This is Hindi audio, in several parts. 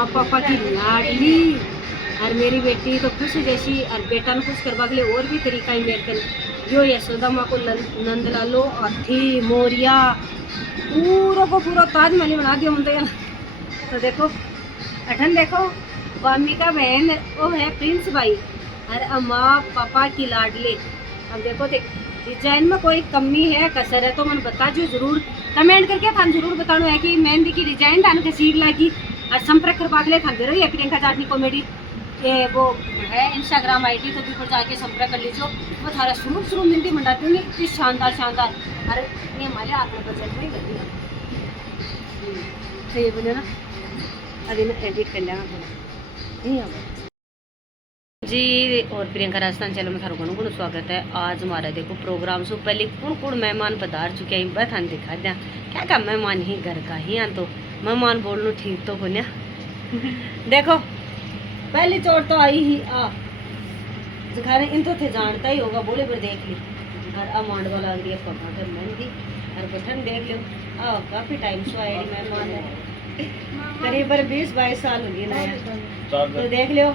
माँ पापा की लाडली और मेरी बेटी तो खुश जैसी और बेटा ने खुश करवा के लिए और भी तरीका ही मेरे कर यो यशोदा माँ को नंद लालो हाथी मोरिया पूरा को पूरा ताजमहल बना दिया मुझे। तो देखो अठन देखो वामिका बहन वो है प्रिंस भाई और माँ पापा की लाडली। अब देखो डिजाइन में कोई कमी है कसर है तो मैंने बता जो जरूर कमेंट करके थान जरूर बताना है कि मेहंदी की डिजाइन थान कैसी लगी और संपर्क करवा के लिए थान जरूर प्रियंका जाटनी कॉमेडी ये वो है इंस्टाग्राम आईडी तो भी पर जाके संपर्क कर लीजिए। वो थारा शुरू मेहंदी मंडाती हूँ इतनी शानदार शानदार अरे ये हमारे हाथ में बजट नहीं लगी तो ये बोले ना अभी मैं एडिट कर लेना नहीं आ जी। और प्रियंका राजस्थान चैनल में थारो गुण स्वागत है। आज हमारा देखो प्रोग्राम से पहले कौन मेहमान पधार चुके हैं बस हम दिखा दें क्या क्या मेहमान ही घर का ही तो मेहमान बोलना ठीक तो होने देखो पहली चोट तो आई ही दिखाने इन तो थे जानता ही होगा बोले पर देख ली और अब मांडवा लग रही है पका कर मेहंदी और बठन देख लो काफ़ी टाइम से आए मेहमान है करीब 20-22 साल हो गए नया तो देख लो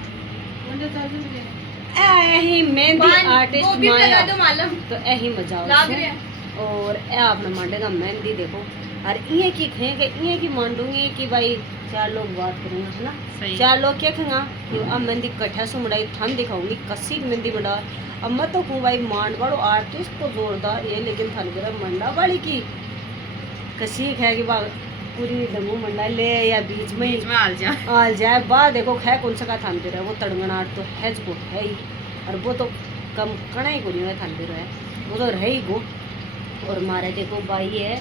यही मेहंदी आर्टिस्ट माया तो यही मजा और आपने मांडेगा मेहंदी देखो और ये की खेंगे ये की मांडूंगी कि भाई 4 लोग बात करेंगे है ना 4 लोग क्या खेंगा कि अब मेहंदी कट्ठा से मुड़ाई थन दिखाऊंगी कसी मेहंदी मंडा अब मैं तो हूँ भाई मांड वालों आर्टिस्ट तो जोरदार ये लेकिन थन गिरा मंडा वाली की कसी है कि पूरी दमू मंडा ले या बीच में आल जाए बाहर देखो है कौन सा का थान दे रहा है वो तड़गनाट तो है जो है ही और वो तो कम कड़ा ही को नहीं है थान दे रहा है वो तो रह ही गो। और हमारे देखो भाई है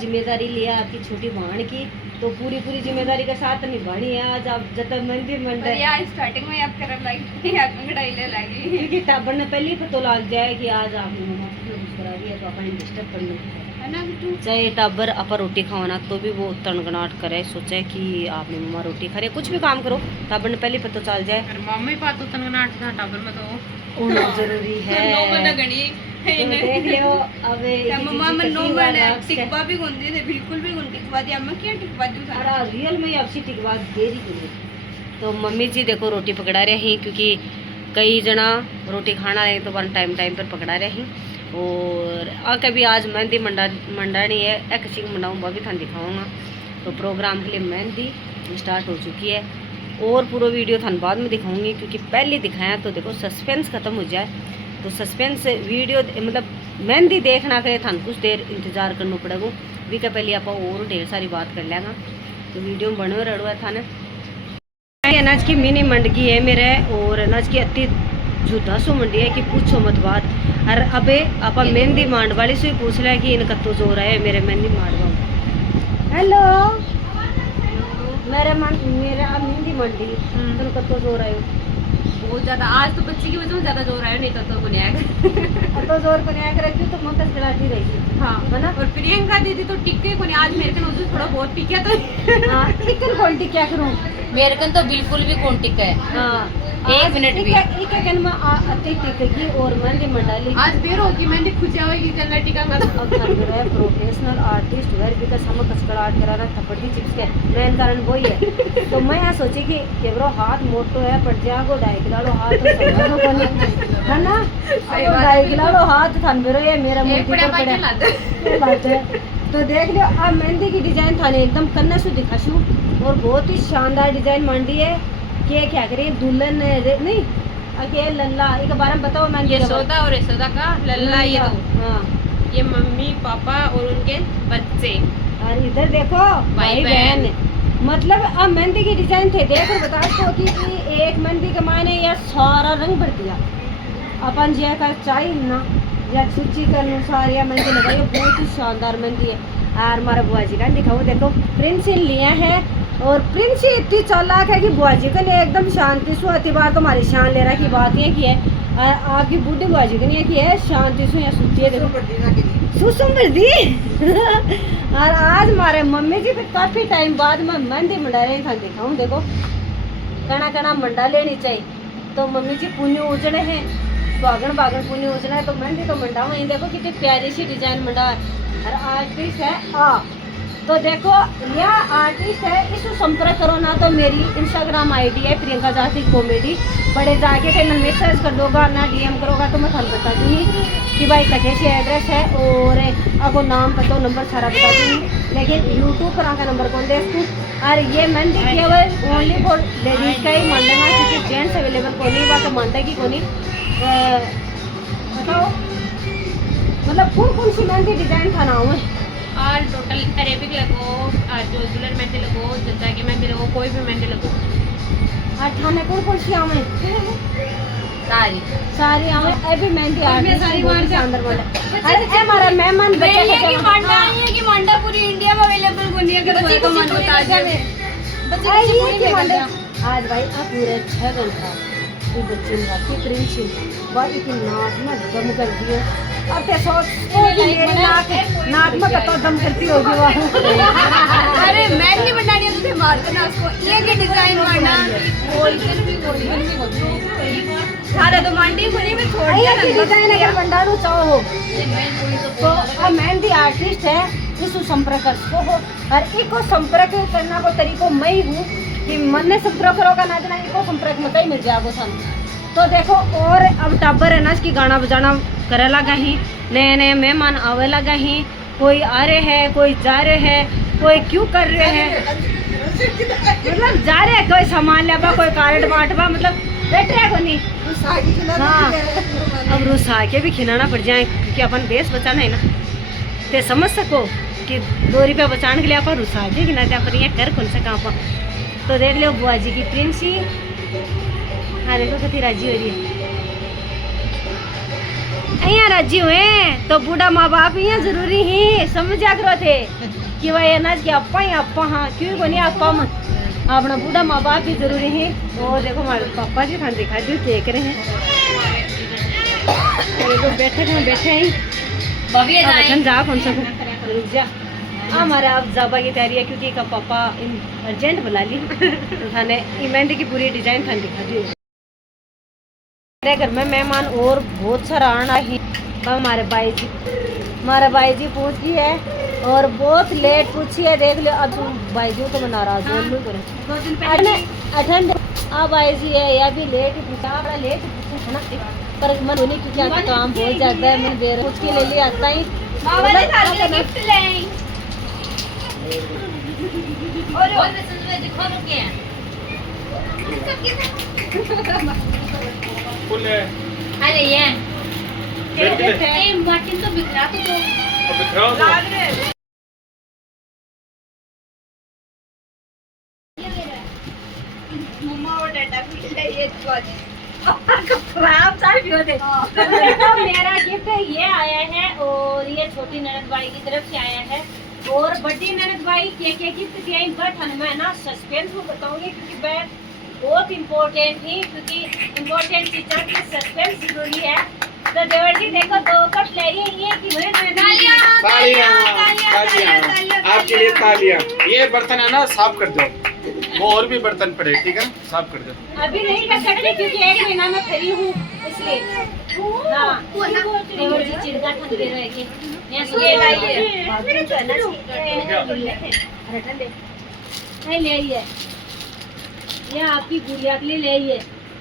जिम्मेदारी लिया आपकी छोटी बहन की तो पूरी जिम्मेदारी के साथ निभानी है आज आप जब मेहंदी मंडल स्टार्टिंग में आप कर लगी क्योंकि टाबर ने पहले पता लग जाए कि आज आपने करा दिया तो अपन डिस्टर्ब कर लो चाहे टाबर आप रोटी खावाना तो भी वो तनगनाट करे सोचे कि आपने मम्मा रोटी खा रही कुछ भी काम करो टाबर ने पहले पता चल जाए मम्मी पातो तनगनाट था टाबर में तो जरूरी है देख लियो अब मम्मा मन नो बने टिकवा भी गुंदी थे बिल्कुल भी गुंदी टिकवा दिया मैं क्या टिकवा दूं सारा रियल में आपसी टिकवा देरी के तो मम्मी जी देखो रोटी पकड़ा रहे हैं क्योंकि कई जना रोटी खाना है तो वन टाइम पर पकड़ा रहे हैं और कभी आज मेहंदी मंडानी है एक किसी को मंडाऊँ वो भी थान दिखाऊंगा। तो प्रोग्राम के लिए मेहंदी स्टार्ट हो चुकी है और पूरा वीडियो थान बाद में दिखाऊंगी क्योंकि पहले दिखाया तो देखो सस्पेंस ख़त्म हो जाए तो सस्पेंस वीडियो मतलब मेहंदी देखना करे थान कुछ देर इंतज़ार करना पड़ेगा भी का पहले आप और ढेर सारी बात कर लेंगे तो वीडियो में बनो रड़ो है थाने अनाज की मिनी मंडगी है मेरे और अनाज की अति जुदा सो मंडी है कि पूछो मत बात और अबे आप मेहंदी मांड वाली से पूछ रहे कि इनका तो जोर है मेरे मेहंदी मांडवा हेलो मेरा मेहंदी मंडी इनका तो जोर है बहुत ज्यादा आज तो बच्चे की वजह से ज्यादा जोर आया नहीं तो को नहीं आएगा तो जोर को नहीं आएगा तो मत चलाती रही हाँ है ना। और प्रियंका दीदी तो टिक्के को नहीं आज मेरे को उस थोड़ा बहुत टिक्का तो हां टिक्के कौन टिक्का करूं मेरे को तो बिल्कुल भी कौन टिक्का है हां 1 मिनट भी एक कन में अति टिक्की और मेहंदी मंडाली आज देर होगी मेहंदी खुशिया होगी चलना टिक्का का अब घर है प्रोफेशनल आर्टिस्ट वेर बिकॉज हम कचकड़ा आर्ट कराना थपड़ी चिप्स के मेन कारण वही है तो मैं यहाँ सोची कि केवरो हाथ मोटो है पट जागो डाई किलो हाथ तो समझो कोनी है ना अब डाई किलो हाथ थान बेरो ये मेरा मूर्ति पर पड़े बात है तो देख लियो अब मेहंदी की डिजाइन थाने एकदम कन्ना से दिखाशू और बहुत ही शानदार डिजाइन मंडी है के क्या करे दुल्हन नहीं अके लल्ला एक बार में बताओ मैं यशोदा और यशोदा का लल्ला ये दो हाँ ये मम्मी पापा और उनके बच्चे और इधर देखो भाई बहन मतलब अब मेहंदी की डिजाइन थे देखो बता दो कि एक मेहंदी के मायने या सारा रंग भर दिया अपन जिया का चाहिए ना या सूची के अनुसार या मेहंदी लगाई बहुत ही शानदार मेहंदी है और हमारा बुआ जी का दिखाओ देखो प्रिंस लिया है और प्रिंस इतनी चालाक है कि बुआ जी के लिए एकदम शांति से अति बार तो हमारी शान ले रहा की बात ये की है आपकी बूढ़ी बुआ जी के लिए की है शांति से या सूती है देखो सुसुम दी और आज हमारे मम्मी जी भी काफ़ी टाइम बाद में मेहंदी मंडा रहे था दिखाऊँ देखो कणा मंडा लेनी चाहिए तो मम्मी जी पुण्य उजड़े हैं स्वागन बागन पुण्य उजना है तो मेहंदी तो मंडा वहीं देखो कितनी प्यारी सी डिजाइन मंडा है और आर्टिस्ट है तो देखो यह आर्टिस्ट है, इसको संपर्क करो ना तो मेरी इंस्टाग्राम आईडी है प्रियंका जाति कॉमेडी, बड़े जाके थे ना मैसेज कर दोगा ना डीएम करोगा तो मैं थाने बता दूँगी कि भाई कटे से एड्रेस है और आपको नाम पता नंबर सारा बता दूँगी। लेकिन यूट्यूब पर आकर नंबर कौन दे इसको। और ये मेहंदी केवल ओनली फॉर लेडीज का ही मान लेना क्योंकि जेंट्स अवेलेबल को नहीं बात मानता कि को नहीं। बताओ मतलब कौन सी मेहंदी डिजाइन था नाम है और टोटल अरेबिक लगो और जो दुल्हन मेहंदी लगो जनता की मेहंदी लगो कोई भी मेहंदी लगो। और थाने कौन सी आम है सारी सारी आम है अभी मेहंदी आर्टिस्ट सारी बहुत मार शानदार बोले। अरे ए हमारा मेहमान मैं बच्चे ये कि मांडा हाँ। नहीं है कि मांडा पूरी इंडिया में अवेलेबल कोनी है कि बच्ची को को मन बता दे बच्ची आई की ये पूरी कि में मंडे बता आज भाई आप पूरे 6 घंटा ये बच्चे ने रात प्रिंसिल भाई इतनी नाक में दम कर दिए। अब ते सोच मेरी नाक में कतो दम करती होगी वहाँ। अरे मेहंदी बनानी है तुझे मार देना उसको ये के डिजाइन मारना गोल्डन भी सारा तो मंडी खुली में छोड़ दिया ये डिजाइन अगर बंडारू चाहो तो अब मेहंदी आर्टिस्ट है इसको संपर्क कर सको हो और इको संपर्क करना को तरीको मैं ही हूँ कि मन ने संपर्क करोगा ना देना इको संपर्क मत ही मिल जाएगा सन। तो देखो और अब टाबर है ना इसकी गाना बजाना करे लगा ही नए नए मेहमान आवे लगा ही कोई आ रहे हैं कोई जा रहे हैं कोई क्यों कर रहे हैं मतलब जा रहे हैं कोई सामान लेबा कोई कार्ड बांटवा मतलब बैठ रहे को नहीं। हाँ अब रुसा के भी खिलाना पड़ जाए क्योंकि अपन देश बचाना है ना ते समझ सको कि 2 रुपया बचाने के लिए अपन रुसा के खिलाते अपन ये कर कौन सा काम पर। तो देख लो बुआ जी की प्रिंसी हाँ देखो कितनी राजी हो रही है यहाँ राजी हुए तो बूढ़ा माँ बाप यहाँ जरूरी ही समझा करो थे कि भाई अनाज के अपा ही अपा हाँ क्यों को नहीं अपा मत अपना बूढ़ा माँ बाप भी जरूरी है। और देखो हमारे पापा जी खान दिखा दी देख रहे हैं तो बैठक में बैठे हैं जा कौन सा रुक जा हमारा अब जाबा की तैयारी है क्योंकि का पापा अर्जेंट बुला ली तो थाने मेहंदी की पूरी डिजाइन थाने दिखा दी। मेरे घर में मेहमान और बहुत सारा आना है। हमारे भाई जी पूछी है और बहुत लेट पूछी है देख लो अब तुम भाई जी को बना रहा हूँ अठन अब भाई जी है या भी लेट ही पूछा बड़ा लेट पूछा है ना पर मन होने क्योंकि आपका काम बहुत ज्यादा है मैं बेर पूछ के ले लिया आता ही अरे ये मार्टिन तो बिखरा तो मम्मा और डाटा भी है ये खराब सारे भी होते तो मेरा गिफ्ट ये आया है और ये छोटी ननद भाई की तरफ से आया है और बड़ी ननद भाई के गिफ्ट दिया इन पर मैं ना सस्पेंस में बताऊंगी क्योंकि मैं बहुत इम्पोर्टेंट थी क्योंकि इम्पोर्टेंट चीजों की सस्पेंस जरूरी है। तो देवर जी देखो 2 कप ले ये कि तालियां आपके लिए तालियां। ये बर्तन है ना साफ कर दो वो और भी बर्तन पड़े ठीक है साफ कर दो। अभी नहीं कर सकती क्योंकि 1 महीना में फ्री हूँ इसलिए हाँ देवर जी चिड़गा ठंड दे रहे थे ये ले आइए ये आपकी गुड़िया के लिए ले आइए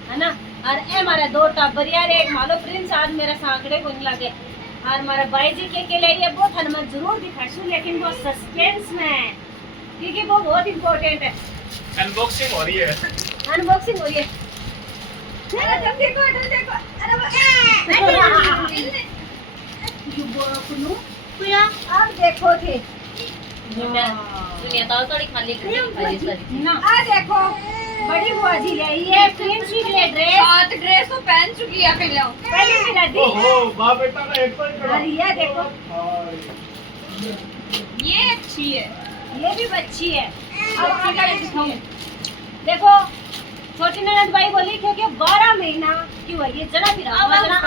है ना। और ए हमारा 2 टाबर यार एक मालो प्रिंस आज मेरा सांकड़े को नहीं लगे और हमारा भाई जी के ले आइए वो हनुमान जरूर दिखाऊं लेकिन वो सस्पेंस में है क्योंकि वो बहुत इम्पोर्टेंट है। अनबॉक्सिंग हो रही है अनबॉक्सिंग हो रही है अब देखो थे दुनिया तो थोड़ी खाली ना आ देखो बड़ी बुआ जी ले ये प्रिंसी के लिए ड्रेस तो पहन चुकी है पहले भी ना दी ओहो बाप बेटा का एक पर और ये देखो ये अच्छी है ये भी अच्छी है। अब आगे दिखाऊं देखो छोटी ननद भाई बोली क्योंकि 12 महीना की हुई है जरा फिर जरा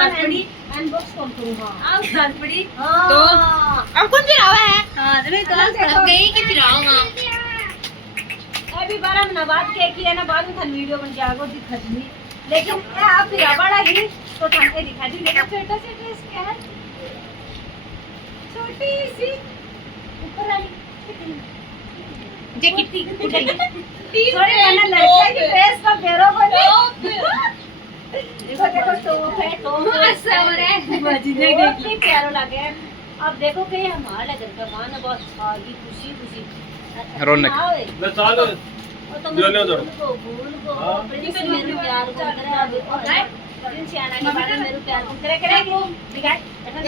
अनबॉक्स कौन करूंगा अब साथ पड़ी तो अब कौन फिर आवा है हां नहीं तो अब गई कि फिर आऊंगा अभी 12 महीना बाद के किया ना बाद में था वीडियो बन जाएगा दिखा दी लेकिन आप फिर बड़ा ही तो थाने दिखा दी लेकिन छोटा सा ड्रेस क्या है छोटी सी ऊपर वाली जे कितनी उठाइए सॉरी मैंने लड़के की ड्रेस पर पैरों को देखो देखो टॉप है टॉप मजने देखी प्यारो लगे। अब देखो कि हमारा घर का मान बहुत आगी खुशी खुशी रौनक। मैं चलो जो ले उधर भूल को प्रिंस मेरे प्यार को करे अब प्रिंस आना के बाद मेरे प्यार को करे करे दिखा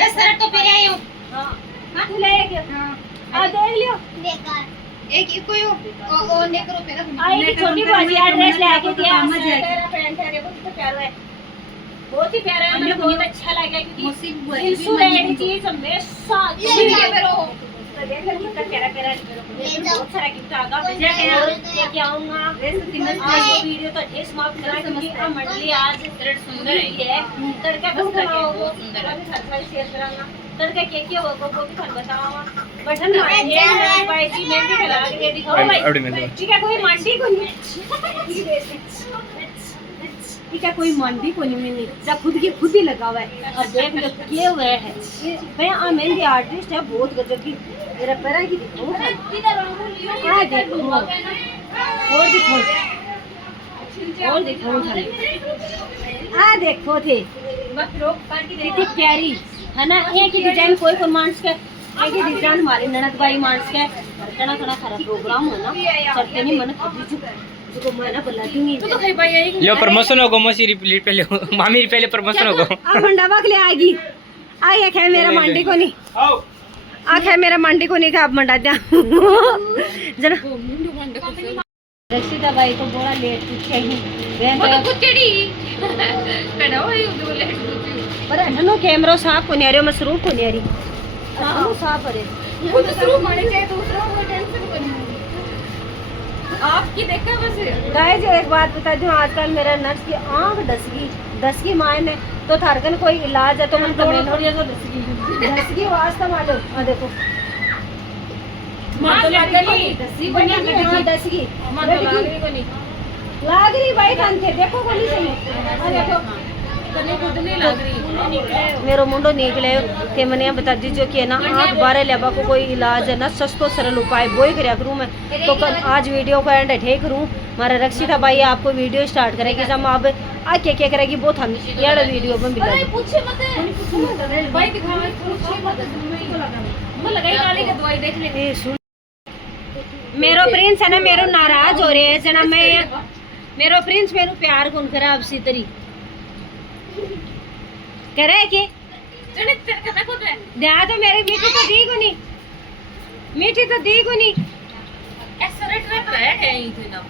ये शर्ट तो पहने आई हूं। हां हां तू ले गया आ देख लियो बेकार एक ही कोई ओ नेकरो पे आई की छोटी बाजी ड्रेस लेके दिया तेरा पैंट है देखो कितना प्यारा है बहुत ही प्यारा है मुझे बहुत अच्छा लगा क्योंकि इंसुलेटेड चीज हमेशा तो देख लो कितना प्यारा प्यारा बहुत सारा गिफ्ट आगा भेजा है लेके आऊंगा आज ये वीडियो तो ढेर समाप्त करा क्योंकि मंडली आज सुंदर है तड़का कस बनाओ बहुत सुंदर है साथ साथ शेयर करांगा तड़का के वो भी फन बताऊंगा बटन ये भाई जी मैं भी खिला के दिखाओ भाई ठीक है कोई मंडी को नहीं ठीक है कोई मंडी को नहीं मैंने जब खुद ही लगा हुआ है अब देख लो किए हुए है मैं मेहंदी आर्टिस्ट है बहुत गजब की मेरा पैरा की देखो क्या देखो और देखो आ देखो थे कितनी प्यारी है ना एक ही डिजाइन कोई मांस का एक ही डिजाइन हमारे ननद भाई मांस का इतना थोड़ा खराब प्रोग्राम हो ना चलते नहीं मन खुद जो मैं ना बुला दूंगी तो भाई भाई आई लो प्रमोशन होगा मौसी रिपीट पहले मामी पहले प्रमोशन होगा अब मंडावा के लिए आएगी आई एक है मेरा मंडी को नहीं आख है मेरा मंडी को नहीं का अब मंडा दिया जना रक्षिता भाई को बड़ा लेट पूछे ही वो तो कुचड़ी कहना भाई वो लेट पूछी पर नो कैमरा साफ को नहीं आ रही मसरूफ को नहीं आ रही साफ है वो तो शुरू होने चाहिए दूसरा वो टेंशन को नहीं आपकी देखा बस गाइस एक बात बता दूं आजकल मेरा नर्स की आंख दस की माय ने तो थारकन कोई इलाज है तो मन कमेंट दस की वास्ता मारो आ देखो मां लगली दस की मां लगली को नहीं लाग रही भाई कान थे देखो कोनी सही आ देखो कने खुद नहीं लग रही मेरो मुंडो निकले ते मने बता दीजिए कि ना आंख बारे लेबा को कोई इलाज है ना सस्तो सरल उपाय बोई करया करूं मैं तो कल आज वीडियो को एंड ठे करूं मारा रक्षिता भाई आपको वीडियो स्टार्ट करेगी जब आप आ क्या करेगी बहुत हम यार वीडियो में मिला पूछे मत भाई दिखावा पूछे मत मैं लगाई काली की दवाई देख ले मेरो प्रिंस है ना मेरो नाराज हो रहे है जना मैं मेरो प्रिंस मेरो प्यार कौन करा अब सी तरी करे के जने तेरे का देखो दे दे तो मेरी मीठी तो दी को नहीं मीठी तो दी को नहीं ऐसा रेट में रह है ही थे ना